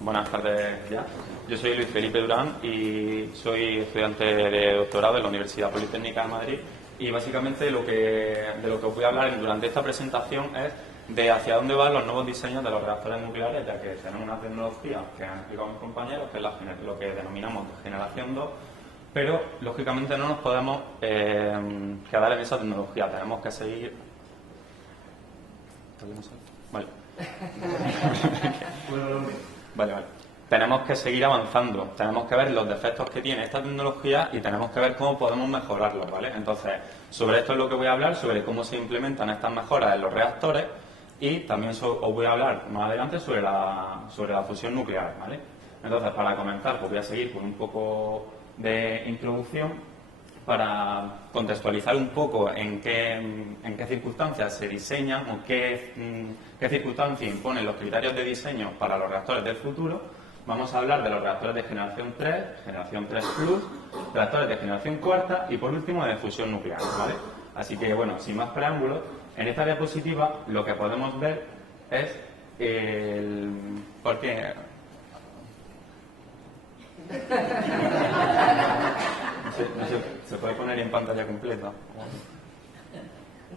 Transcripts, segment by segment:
Buenas tardes ya. Yo soy Luis Felipe Durán y soy estudiante de doctorado en la Universidad Politécnica de Madrid y básicamente de lo que os voy a hablar durante esta presentación es de hacia dónde van los nuevos diseños de los reactores nucleares, ya que tenemos una tecnología que han explicado mis compañeros, que es lo que denominamos generación 2, pero lógicamente no nos podemos quedar en esa tecnología, tenemos que seguir... Vale. Vale. Tenemos que seguir avanzando, tenemos que ver los defectos que tiene esta tecnología y tenemos que ver cómo podemos mejorarlos, ¿vale? Entonces, sobre esto es lo que voy a hablar, sobre cómo se implementan estas mejoras en los reactores y también os voy a hablar más adelante sobre la fusión nuclear, ¿vale? Entonces, para comenzar, pues voy a seguir con un poco de introducción para contextualizar un poco en qué circunstancias se diseñan o qué circunstancias imponen los criterios de diseño para los reactores del futuro. Vamos a hablar de los reactores de generación 3, generación 3 Plus, reactores de generación cuarta y por último de fusión nuclear, ¿vale? Así que, bueno, sin más preámbulos, en esta diapositiva lo que podemos ver es ¿Por qué? ¿Se puede poner en pantalla completa?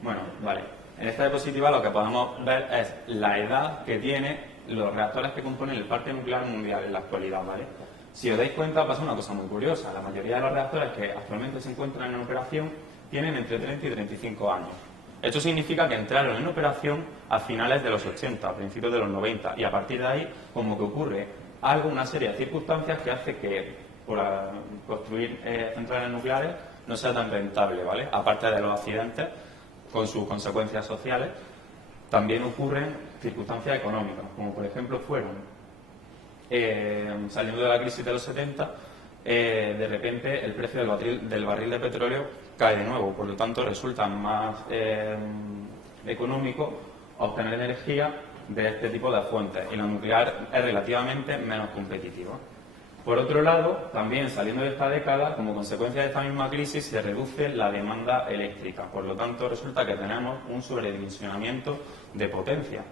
Bueno, vale. En esta diapositiva lo que podemos ver es la edad que tiene los reactores que componen el parque nuclear mundial en la actualidad, ¿vale? Si os dais cuenta, pasa una cosa muy curiosa. La mayoría de los reactores que actualmente se encuentran en operación tienen entre 30 y 35 años. Esto significa que entraron en operación a finales de los 80, a principios de los 90, y a partir de ahí, como que ocurre una serie de circunstancias que hace que por construir centrales nucleares no sea tan rentable, ¿vale? Aparte de los accidentes con sus consecuencias sociales, también ocurren circunstancias económicas, como por ejemplo fueron, saliendo de la crisis de los 70, de repente el precio del barril de petróleo cae de nuevo, por lo tanto resulta más económico obtener energía de este tipo de fuentes y la nuclear es relativamente menos competitiva. Por otro lado, también saliendo de esta década, como consecuencia de esta misma crisis, se reduce la demanda eléctrica. Por lo tanto, resulta que tenemos un sobredimensionamiento de potencia.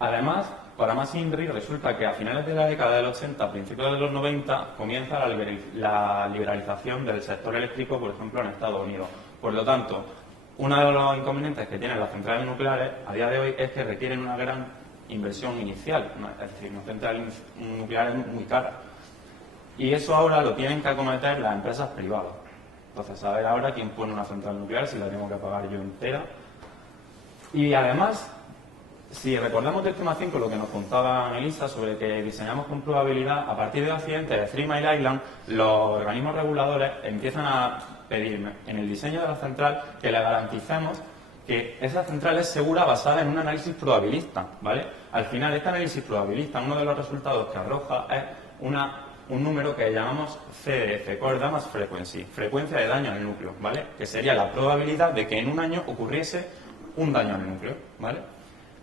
Además, para más INRI, resulta que a finales de la década del 80, a principios de los 90, comienza la liberalización del sector eléctrico, por ejemplo, en Estados Unidos. Por lo tanto, uno de los inconvenientes que tienen las centrales nucleares a día de hoy es que requieren una gran inversión inicial. Es decir, una central nuclear es muy cara. Y eso ahora lo tienen que acometer las empresas privadas. Entonces, a ver ahora quién pone una central nuclear, si la tengo que pagar yo entera. Y además, si recordamos del tema 5 lo que nos contaba Melissa sobre que diseñamos con probabilidad, a partir del accidente de Three Mile Island, los organismos reguladores empiezan a pedir en el diseño de la central que le garanticemos que esa central es segura basada en un análisis probabilista, ¿vale? Al final, este análisis probabilista, uno de los resultados que arroja es un número que llamamos CDF, Core Damage Frequency, frecuencia de daño al núcleo, ¿vale? Que sería la probabilidad de que en un año ocurriese un daño al núcleo, ¿vale?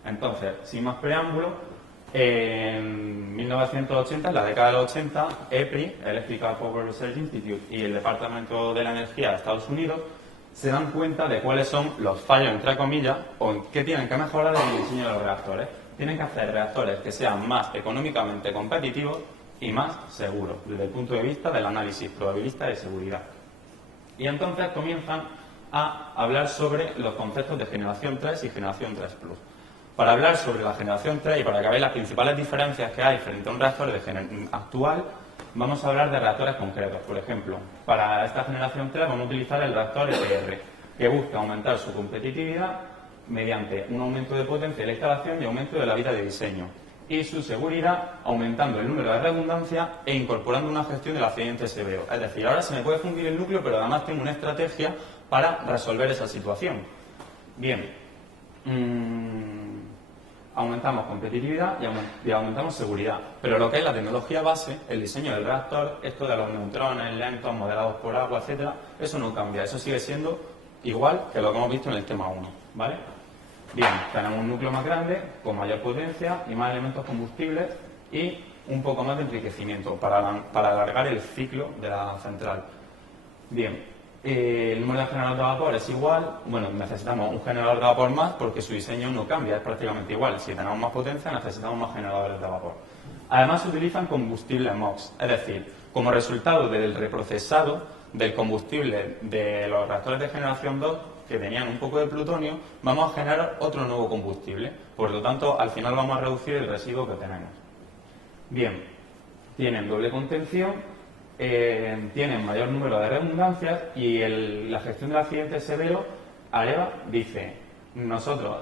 Entonces, sin más preámbulo, en 1980, en la década de los 80, EPRI, Electrical Power Research Institute, y el Departamento de la Energía de Estados Unidos se dan cuenta de cuáles son los fallos, entre comillas, o en qué tienen que mejorar en el diseño de los reactores. Tienen que hacer reactores que sean más económicamente competitivos y más seguros, desde el punto de vista del análisis probabilista de seguridad. Y entonces comienzan a hablar sobre los conceptos de generación 3 y generación 3 Plus. Para hablar sobre la generación 3 y para que veáis las principales diferencias que hay frente a un reactor actual, vamos a hablar de reactores concretos. Por ejemplo, para esta generación 3 vamos a utilizar el reactor EPR, que busca aumentar su competitividad mediante un aumento de potencia de la instalación y aumento de la vida de diseño, y su seguridad aumentando el número de redundancia e incorporando una gestión del accidente severo. Es decir, ahora se me puede fundir el núcleo, pero además tengo una estrategia para resolver esa situación. Bien, aumentamos competitividad y aumentamos seguridad. Pero lo que es la tecnología base, el diseño del reactor, esto de los neutrones lentos modelados por agua, etcétera, eso no cambia, eso sigue siendo igual que lo que hemos visto en el tema 1, ¿vale? Bien, tenemos un núcleo más grande, con mayor potencia y más elementos combustibles y un poco más de enriquecimiento para alargar el ciclo de la central. Bien, el número de generadores de vapor es igual. Bueno, necesitamos un generador de vapor más porque su diseño no cambia, es prácticamente igual. Si tenemos más potencia, necesitamos más generadores de vapor. Además se utilizan combustibles MOX, es decir, como resultado del reprocesado del combustible de los reactores de generación 2 que tenían un poco de plutonio, vamos a generar otro nuevo combustible. Por lo tanto, al final vamos a reducir el residuo que tenemos. Bien, tienen doble contención, tienen mayor número de redundancias y la gestión del accidente severo, AREVA dice, nosotros,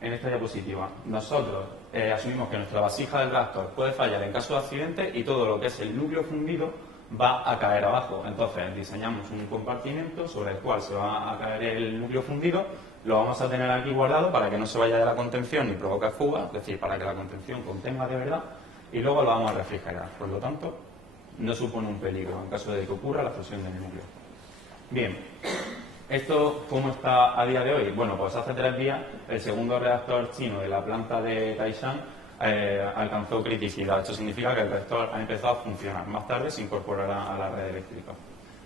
en esta diapositiva, nosotros asumimos que nuestra vasija del reactor puede fallar en caso de accidente y todo lo que es el núcleo fundido va a caer abajo. Entonces diseñamos un compartimento sobre el cual se va a caer el núcleo fundido, lo vamos a tener aquí guardado para que no se vaya de la contención ni provoque fuga, es decir, para que la contención contenga de verdad, y luego lo vamos a refrigerar. Por lo tanto, no supone un peligro en caso de que ocurra la fusión del núcleo. Bien, ¿esto cómo está a día de hoy? Bueno, pues hace 3 días el segundo reactor chino de la planta de Taishan alcanzó criticidad. Esto significa que el reactor ha empezado a funcionar. Más tarde se incorporará a la red eléctrica.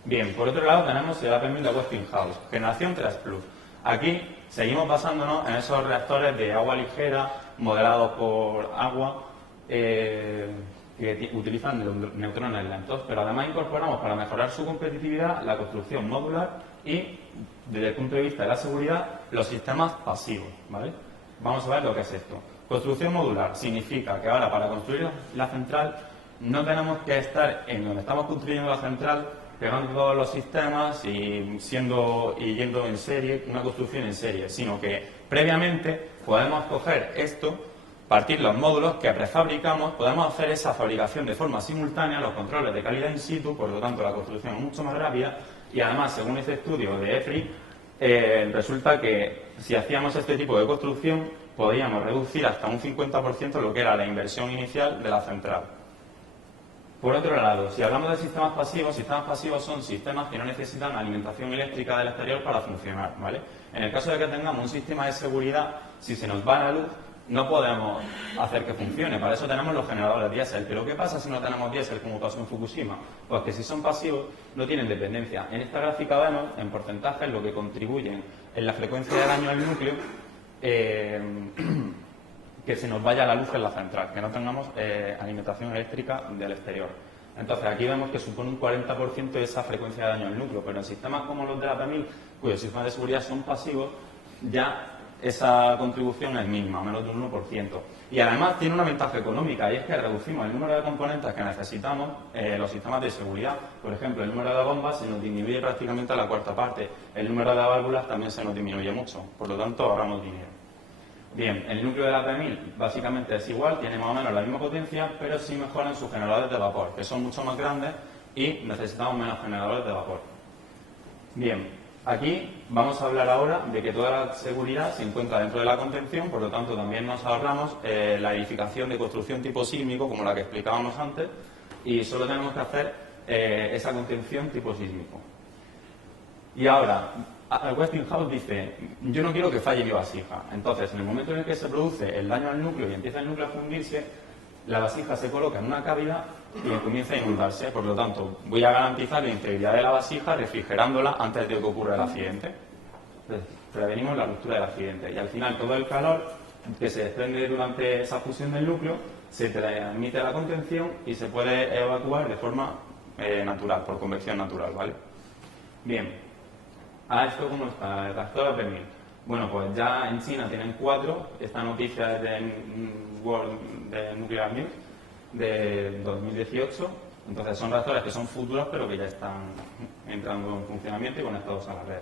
Bien, por otro lado tenemos el AP1000 de Westinghouse, generación 3 Plus. Aquí seguimos basándonos en esos reactores de agua ligera, modelados por agua, que utilizan los neutrones lentos, pero además incorporamos para mejorar su competitividad la construcción modular y, desde el punto de vista de la seguridad, los sistemas pasivos, ¿vale? Vamos a ver lo que es esto. Construcción modular significa que ahora para construir la central no tenemos que estar en donde estamos construyendo la central pegando todos los sistemas y yendo en serie, una construcción en serie, sino que previamente podemos coger esto, partir los módulos que prefabricamos, podemos hacer esa fabricación de forma simultánea, los controles de calidad in situ, por lo tanto la construcción es mucho más rápida y además, según este estudio de EFRI, resulta que si hacíamos este tipo de construcción podíamos reducir hasta un 50% lo que era la inversión inicial de la central. Por otro lado, si hablamos de sistemas pasivos son sistemas que no necesitan alimentación eléctrica del exterior para funcionar, ¿vale? En el caso de que tengamos un sistema de seguridad, si se nos va la luz, no podemos hacer que funcione. Para eso tenemos los generadores diésel. Pero ¿qué pasa si no tenemos diésel, como pasó en Fukushima? Pues que si son pasivos, no tienen dependencia. En esta gráfica vemos, en porcentajes, lo que contribuyen en la frecuencia de daño al núcleo, que se nos vaya la luz en la central, que no tengamos alimentación eléctrica del exterior. Entonces, aquí vemos que supone un 40% de esa frecuencia de daño al núcleo, pero en sistemas como los de la AP1000, cuyos sistemas de seguridad son pasivos, ya esa contribución es mínima, menos de un 1%. Y además tiene una ventaja económica, y es que reducimos el número de componentes que necesitamos los sistemas de seguridad. Por ejemplo, el número de bombas se nos disminuye prácticamente a la cuarta parte. El número de válvulas también se nos disminuye mucho. Por lo tanto, ahorramos dinero. Bien, el núcleo de la AP1000 básicamente es igual, tiene más o menos la misma potencia, pero sí mejoran sus generadores de vapor, que son mucho más grandes y necesitamos menos generadores de vapor. Bien, aquí vamos a hablar ahora de que toda la seguridad se encuentra dentro de la contención, por lo tanto también nos ahorramos la edificación de construcción tipo sísmico, como la que explicábamos antes, y solo tenemos que hacer esa contención tipo sísmico. Y ahora, Westinghouse dice, yo no quiero que falle mi vasija. Entonces, en el momento en el que se produce el daño al núcleo y empieza el núcleo a fundirse, la vasija se coloca en una cavidad y comienza a inundarse. Por lo tanto, voy a garantizar la integridad de la vasija refrigerándola antes de que ocurra el accidente. Entonces, prevenimos la ruptura del accidente. Y al final, todo el calor que se desprende durante esa fusión del núcleo se transmite a la contención y se puede evacuar de forma natural, por convección natural, ¿vale? Bien. ¿A esto cómo está? El reactor AP1000. Bueno, pues ya en China tienen 4. Esta noticia es de World de Nuclear News de 2018. Entonces son reactores que son futuros, pero que ya están entrando en funcionamiento y conectados a la red.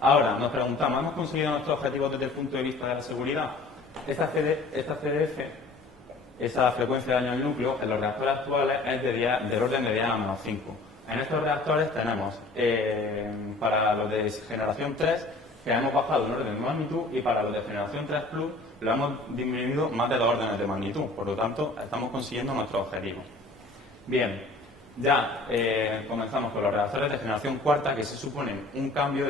Ahora, nos preguntamos, ¿hemos conseguido nuestros objetivos desde el punto de vista de la seguridad? Esta CDF, esa frecuencia de daño al núcleo, en los reactores actuales es del orden de 10 a menos 5. En estos reactores tenemos, para los de generación 3, que hemos bajado un orden de magnitud, y para los de generación 3 Plus lo hemos disminuido más de 2 órdenes de magnitud. Por lo tanto, estamos consiguiendo nuestros objetivos. Bien, ya comenzamos con los reactores de generación cuarta, que se suponen un cambio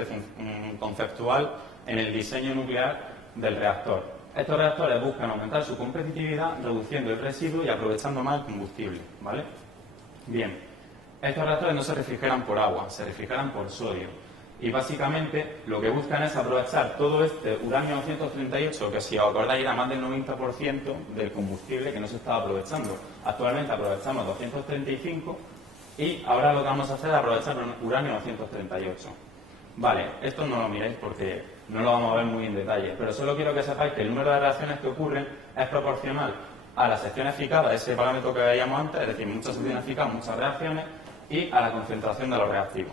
conceptual en el diseño nuclear del reactor. Estos reactores buscan aumentar su competitividad, reduciendo el residuo y aprovechando más el combustible, ¿vale? Bien. Estos reactores no se refrigeran por agua, se refrigeran por sodio. Y básicamente lo que buscan es aprovechar todo este uranio 238, que si os acordáis era más del 90% del combustible que no se estaba aprovechando. Actualmente aprovechamos 235 y ahora lo que vamos a hacer es aprovechar uranio 238. Vale, esto no lo miréis porque no lo vamos a ver muy en detalle, pero solo quiero que sepáis que el número de reacciones que ocurren es proporcional a la sección eficaz, a ese parámetro que veíamos antes, es decir, mucha sección eficaz, muchas reacciones, y a la concentración de los reactivos.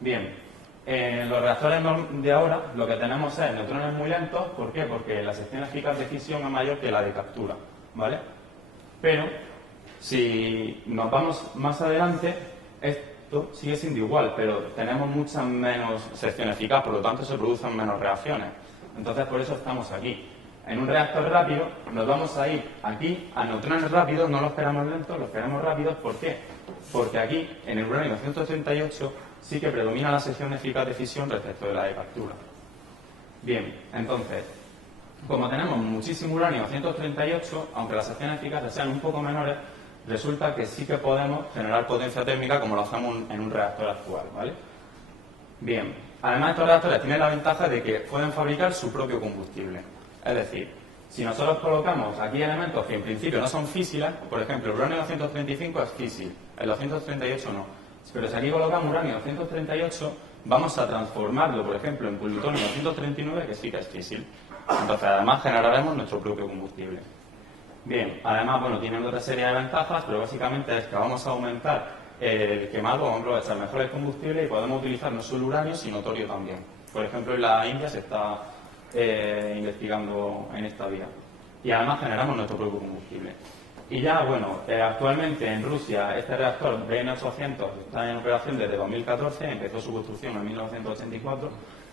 Bien, en los reactores de ahora lo que tenemos es neutrones muy lentos. ¿Por qué? Porque la sección eficaz de fisión es mayor que la de captura, ¿vale? Pero si nos vamos más adelante, esto sigue siendo igual, pero tenemos mucha menos sección eficaz, por lo tanto se producen menos reacciones. Entonces por eso estamos aquí. En un reactor rápido nos vamos a ir aquí a neutrones rápidos, no los queremos lentos, los queremos rápidos. ¿Por qué? Porque aquí, en el uranio 238, sí que predomina la sección eficaz de fisión respecto de la de captura. Bien, entonces, como tenemos muchísimo uranio 238, aunque las secciones eficaces sean un poco menores, resulta que sí que podemos generar potencia térmica como lo hacemos en un reactor actual, ¿vale? Bien, además estos reactores tienen la ventaja de que pueden fabricar su propio combustible. Es decir, si nosotros colocamos aquí elementos que en principio no son físiles, por ejemplo, el uranio 235 es físil, el 238 no. Pero si aquí colocamos uranio 238, vamos a transformarlo, por ejemplo, en plutonio 239, que sí que es físil. Entonces, además, generaremos nuestro propio combustible. Bien, además, bueno, tienen otra serie de ventajas, pero básicamente es que vamos a aumentar el quemado, vamos a aprovechar mejor el combustible y podemos utilizar no solo uranio, sino torio también. Por ejemplo, en la India se está investigando en esta vía. Y además generamos nuestro propio combustible. Y ya, bueno, actualmente en Rusia este reactor BN800 está en operación desde 2014, empezó su construcción en 1984,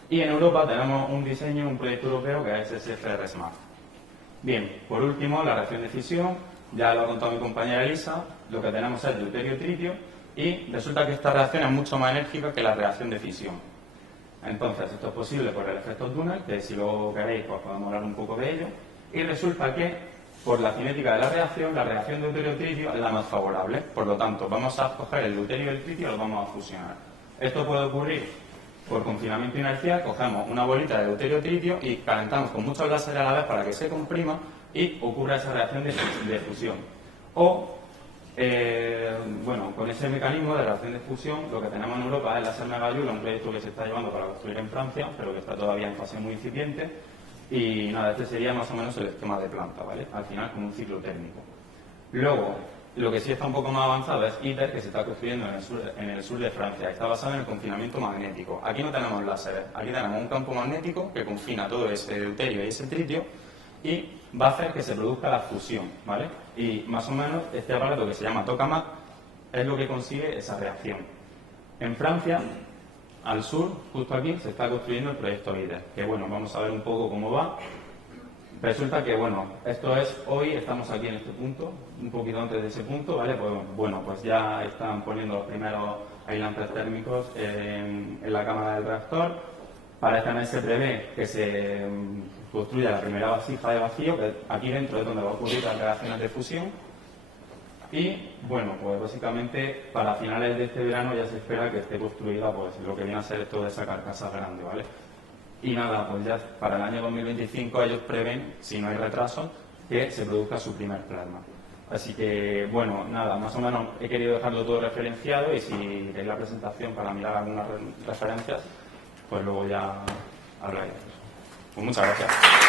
y en Europa tenemos un diseño, un proyecto europeo que es SFR Smart. Bien, por último, la reacción de fisión, ya lo ha contado mi compañera Elisa, lo que tenemos es deuterio-tritio, y resulta que esta reacción es mucho más enérgica que la reacción de fisión. Entonces, esto es posible por el efecto túnel, que si luego queréis pues podemos hablar un poco de ello, y resulta que por la cinética de la reacción deuterio-tritio es la más favorable. Por lo tanto, vamos a coger el deuterio y el tritio y los vamos a fusionar. Esto puede ocurrir por confinamiento inercial. Cogemos una bolita de deuterio-tritio y calentamos con muchos láseres a la vez para que se comprima y ocurra esa reacción de fusión. O, bueno, con ese mecanismo de reacción de fusión, lo que tenemos en Europa es el láser Megajoule, un proyecto que se está llevando para construir en Francia, pero que está todavía en fase muy incipiente. Y nada, este sería más o menos el esquema de planta, ¿vale? Al final con un ciclo térmico. Luego, lo que sí está un poco más avanzado es ITER, que se está construyendo en el sur de Francia. Está basado en el confinamiento magnético. Aquí no tenemos láseres, aquí tenemos un campo magnético que confina todo ese deuterio y ese tritio y va a hacer que se produzca la fusión, ¿vale? Y más o menos este aparato que se llama tokamak es lo que consigue esa reacción. En Francia, al sur, justo aquí, se está construyendo el proyecto ITER, que bueno, vamos a ver un poco cómo va. Resulta que, bueno, esto es hoy, estamos aquí en este punto, un poquito antes de ese punto, ¿vale? Pues bueno, pues ya están poniendo los primeros aislantes térmicos en la cámara del reactor. Para este mes se prevé que se construya la primera vasija de vacío, que aquí dentro es donde va a ocurrir las reacciones de fusión. Y, bueno, pues básicamente para finales de este verano ya se espera que esté construida pues lo que viene a ser toda esa carcasa grande, ¿vale? Y nada, pues ya para el año 2025 ellos prevén, si no hay retraso, que se produzca su primer plasma. Así que, bueno, nada, más o menos he querido dejarlo todo referenciado y si veis la presentación para mirar algunas referencias, pues luego ya habláis de eso. Pues muchas gracias.